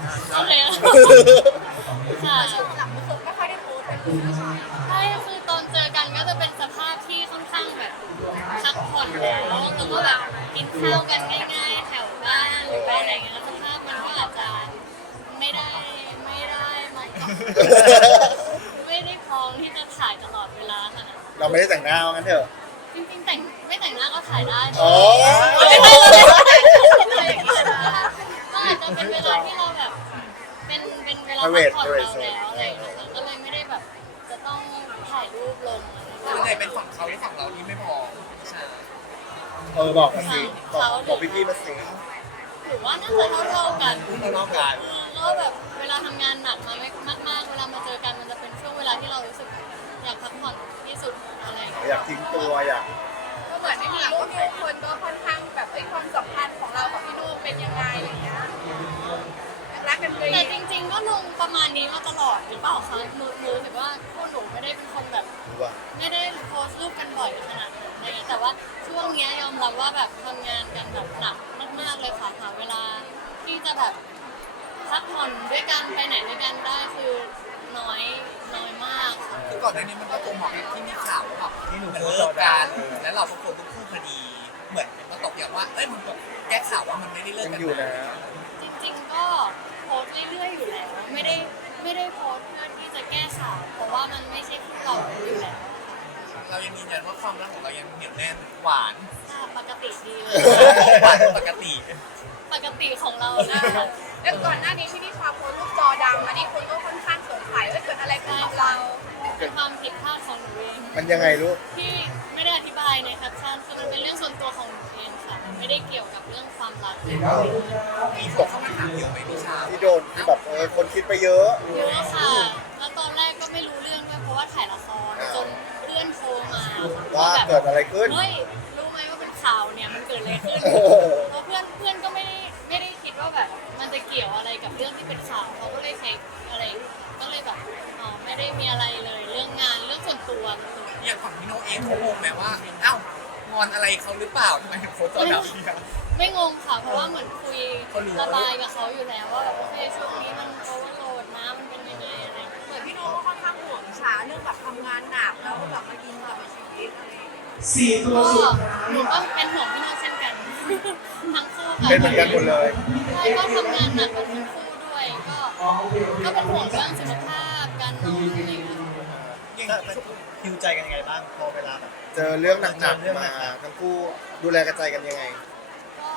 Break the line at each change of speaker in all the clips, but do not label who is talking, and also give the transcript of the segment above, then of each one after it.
โอเคค่ะ
ช่วงหลังคือไม่ค่อยได้โพสต์กันเลยใช่
ใช่คือตอนเจอกันก็จะเป็นสภาพที่ค่อนข้างแบบพักผ่อนแล้วแล้วก็แบบกินข้าวกันง่ายๆแถวบ้านหรือไปอะไรเงี้ยสภาพมันก็อาจจะไม่ได้มาไม่ได้พร้อมที่จะถ่ายตลอดเวลาขนาดนั้น
เราไม่ได้แต่งหน้างั้นเถอะ
จริงๆไม่แต่งหน้าก็ถ่ายได้
อ๋อ
ไม่ได้เลยอะไรอย่างเงี้ยก็อาจจะเป็นเวลาที่เราแบบเป็นเวลาพักผ่อนเราแล้วอะไรอย่างเงี้ยค่ะก็เลยไม่ได้แบบจะต้องถ่ายรูปลงอะไรอย่าง
ส่วน
เงี้ย
ใหญ่เป็นฝั่งเขาหรือฝั่งเราที่ไม่พอใช่
บอกมาสิบอกพี่ๆมาสิ
หรือว่าน่าจะเท่าๆกัน
เรานอกกัน
ก็แบบเวลาทำงานหนักมากๆเวลามาเจอกันมันจะเป็นช่วงเวลาที่เรารู้สึกอยากพักผ่อนที่สุดอะไรอย่างเงี้ย
อยากทิ้งตัวอยาก
ก็เหมือนในมีรูปทุกคนก็ค่อนข้างแบบความสัมพันธ์ของเรากับพี่โน่เป็นยังไงอะไรเงี้ยรักกันเลย
แต่จริงๆก็ลงประมาณนี้มาตลอดหรือเปล่าคะหนูรู้สึกว่าพวกหนูไม่ได้เป็นคนแบบ
รู้ว่า
ไม่ได้โพสต์รูปกันบ่อยขนาดนั้นอะไรเงี้ยแต่ว่าช่วงเนี้ยยอมรับว่าแบบทำงานกันแบบหนักมากๆเลยค่ะหาเวลาที่จะแบบพักผ่อนด้วยกันไปไหนด้วยกันได้คือน้อยมากค่ะ
คือก่อนหน้านี้มันก็ตรงกับที่มีข่าวว่าแบบที่หนูเลิกกันแล้วเราก็โดนทุกคู่คดีเหมือนมันก็ตกอย่างว่าเอ้ยมันแก้ข่าวว่ามันไม่ได้เลิก
ยัง
กัน
อยู่นะ
จริงๆก็โพสต์เรื่อยๆอยู่แล้วไม่ได้โพสต์เพื่อที่จะแก้ข่าวเพราะว่ามันไม่ใช่คู่เราอยู่แล้ว
เรายังยืนยันว่าความรักของเรายังเหนียวแน่นหวาน
ค่ะปกติดีเลย
หวานปกติ
ปกติของเรานะ
แล้วก่อนหน้านี้ที่พี่ชาโพสต์รูปจอดำอันนี้คนก็ค่อนข้างสงสัยว่าเกิดอะไรขึ้นกับเรา
เป็นความผิดพลาดของหนูเอง
มันยังไงลูก
ที่ไม่ได้อธิบายในแคปชั่นคือมันเป็นเรื่องส่วนตัวของหนูเองค่ะมันไม่ได้เกี่ยวกับเรื่องความรักเลย
มีคนเข้ามาถามเยอะไหมพี่ชา
ที่โดนที่แบบคนคิดไปเยอะ
เยอะค่ะแล้วตอนแรกก็ไม่รู้เรื่องด้วยเพราะว่าถ่ายละครจนเพื่อนโทรมา
ว่าเกิดอะไรขึ้น
เฮ้ยรู้ไหมว่าเป็นข่าวเนี่ยมันเกิดอะไรขึ้นเพราะเพื่อนก็ไม่ได้คิดว่าแบบมันจะเกี่ยวอะไรกับเรื่องที่เป็นข่าวเขาก็เลยเช็คอะไรก็เลยแบบอ๋อไม่ได้มีอะไรเลยเรื่องงานเรื่องส่วนตัว
อย่างฝั่งพี่โนเองเขางงไหมว่าเอ้างอนอะไรเขาหรือเปล่าทำไมถึงโพสต์ตอนแบบนี้
ไม่งงค่ะเพราะว่าเหมือนคุยระบายกับเขาอยู่แล้วว่าแบบโอเคช่วงนี้มันโอเวอร์โหลดนะมันเป็นยังไงอะไรอย่างเงี้ย
เหมือนพี่โน่ก็ค่อนข้างห่วงชาเรื่องแบบทำงานหนักแล้วก็แบบมากินกับชีวิตอะไรอย่างเงี้ย
ก็หนูก็เป็นห่วงพี่โน้ตเช่นกัน ทั้งคู่ค่ะ
เป็นเหมือนกันหมดเลย
ใช่ก็ทำงานหนักกันทั้งคู่ด้วยก็เป็นห่วงเรื่องสุขภาพการนอนอะไรอย่างเงี้ย
คิวใจกันยังไงบ้างพอเวลาแบบ
เจอเรื่องหนักๆมาทั้งคู่ดูแลกระจายกันยังไง
ก็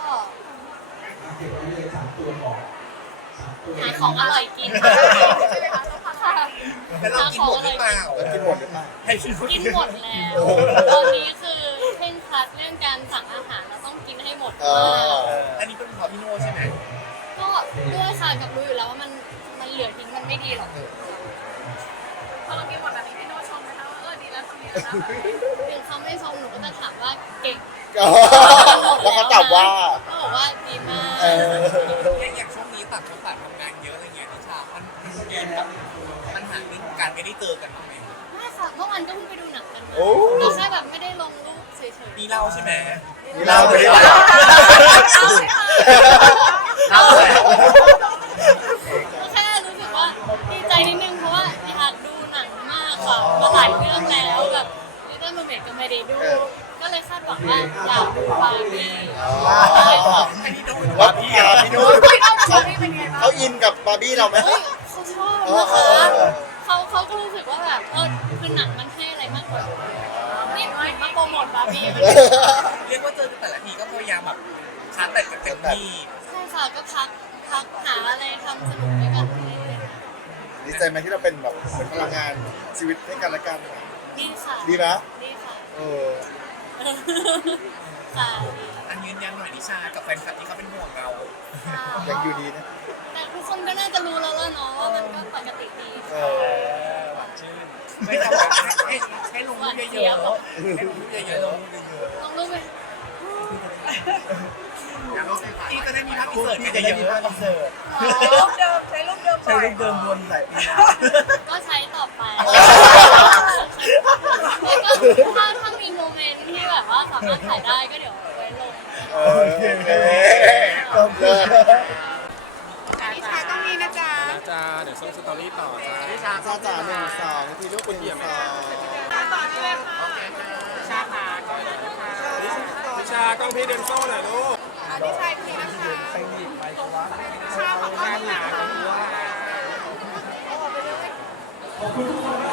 หาของอร่อยกิน
ใช่ไหมคะต้องทำ
ค่ะ
แล้วเรากินหมดหรือเปล่า
แล้วกินหมดหรือเปล่า
ให้ชิม
กินหมดแล้วตอนนี้คือเคร่งครัดเรื่องการสั่งอาหารเราต้องกินให้หมด
เออ
อันนี้เป็นเพราะพี่โนใช่ไหม
ก็ด้วยค่ะกับรู้อยู่แล้วว่ามันเหลือทิ้งมันไม่ดีหรอก
พอเรากินหมดแบบนี้พี่โน่ชมไหมคะว่าดีแล้วทำดีแล้วนะ
ถึงเขาไม่ชมหนูก็จะถามว่าเก่ง
แล้วเขาตอบว่า
เขาบอกว่าดีมาก
เออ
อย่างช่วงนี้ต่างคนต่างทำงานเยอะอะไรเงี้ยพี่ชามันมีแบบปัญหาเรื่องการไม่ได้เจอกันบ้างไหม
ไม่ค่ะเมื่อวานก็เพิ่งไปดูหนังกันมา
โอ้
เราแค่แบบไม่ได้ลงรูปเฉย
มีเล่าใช่ไหม
นี่เล่าไปได้ไหม
เล่าเลย
ๆก็แค่รู้สึกว่าดีใจนิดนึงเพราะว่าอยากดูหนังมากค่ะมาหลายเรื่องแล้วแบบลิตเติ้ลเมอร์เมดก็ไม่ได้ดู ก็เลยคาดหวังว่าอยากดูบาร์บี้ใช่ค่ะ
อันนี้โดน
ว่าพี่นุ้ย
พี่โน่ชมนี่เป็นไงบ้าง
เขาอินกับบาร์บี้เราไหม
เฮ้ยเขาชอบนะคะเขาก็รู้สึกว่าแบบคือหนังมันให้อะไรมากกว่านี่มาโปรโมทบาร์บี้
เรียกว่าเจอแต่ละทีก็พยายามแบบชาร์จแต่กันเต็มที่
ใช่ค่ะก็พักหาอะไรทำสนุกด้วยกันเรื่อย
ดีใจไหมที่เราเป็นแบบเหมือนพลังงานชีวิตให้กันและกัน
ๆดีค่ะ
ดีนะ
ดีค่ะ
เออ
ค่ะ
อันยืนยันหน่อยนิชากับแฟนคลับที่เขาเป็นห่วงเรา
ค่ะ
ยังอยู่ดีนะ
แต่ทุกคนก็น่าจะรู้แล้วล่ะเนาะว่ามันก็ปกติดี
เอ
ค่ะ
อ
หวานชื่นไม่ทำแบบให้ลงรูปเยอะๆให้ลงรูปเยอะ
ลองรูปไป
ๆที่จะได้มีภาพอินเสิร์ต
ที่
กัน
จะได้
เย
มี
อะ
ภาพอินเสิร์ต
รูปเดิมใช้รูปเดิม
ใช้
บ่อย
รูปเดิมวนหลายปีแล้ว
ก็ใช้ต่อไปแล้วก็ถ้ามีโมเมนต์ที่แบบว่าสามารถถ่ายได้ก็เดี๋ยวไว้ลง
โอเค
ขอบคุณ
นิชาต้องมีนะ
จ้าเดี๋ยวส่งสตอรี่ต่อจ้า
พี่ชา
จ้าจ๋าหนึ่งสองทีลูกคุณหญิงสอง
ต่อนี่เลยค่ะ
ชาค่ะก้อยนิชากล้องพี่เดนโซ่หน่อยลูก
พี่ชายทีนะคะชาของเราหนา